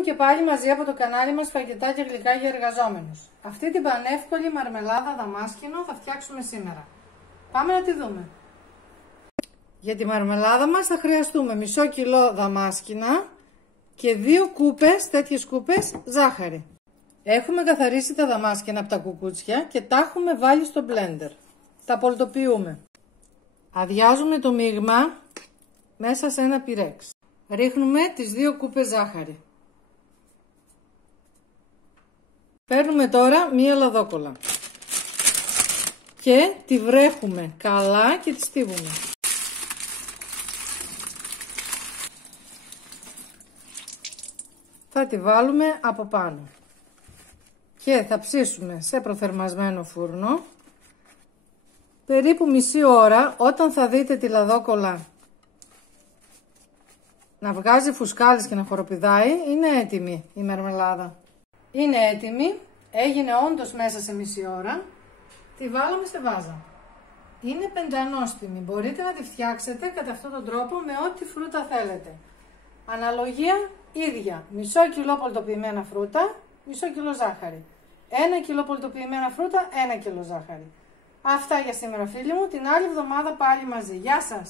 μου και πάλι μαζί από το κανάλι μας φαγητά και γλυκά για εργαζόμενους. Αυτή την πανεύκολη μαρμελάδα δαμάσκηνο θα φτιάξουμε σήμερα. Πάμε να τη δούμε. Για τη μαρμελάδα μας θα χρειαστούμε μισό κιλό δαμάσκηνα και 2 κούπες, τέτοιες κούπες, ζάχαρη. Έχουμε καθαρίσει τα δαμάσκηνα από τα κουκούτσια και τα έχουμε βάλει στο μπλέντερ. Τα πολτοποιούμε. Αδειάζουμε το μείγμα μέσα σε ένα πυρέξ. Ρίχνουμε τις 2 κούπες ζάχαρη. Παίρνουμε τώρα μία λαδόκολλα και τη βρέχουμε καλά και τη στίβουμε. Θα τη βάλουμε από πάνω και θα ψήσουμε σε προθερμασμένο φούρνο περίπου μισή ώρα. Όταν θα δείτε τη λαδόκολλα να βγάζει φουσκάλες και να χοροπηδάει, είναι έτοιμη η μαρμελάδα. Είναι έτοιμη, έγινε όντως μέσα σε μισή ώρα. Τη βάλαμε σε βάζα. Είναι πεντανόστιμη, μπορείτε να τη φτιάξετε κατά αυτόν τον τρόπο με ό,τι φρούτα θέλετε. Αναλογία ίδια, μισό κιλό πολτοποιημένα φρούτα, μισό κιλό ζάχαρη. 1 κιλό πολτοποιημένα φρούτα, 1 κιλό ζάχαρη. Αυτά για σήμερα φίλοι μου, την άλλη εβδομάδα πάλι μαζί. Γεια σας!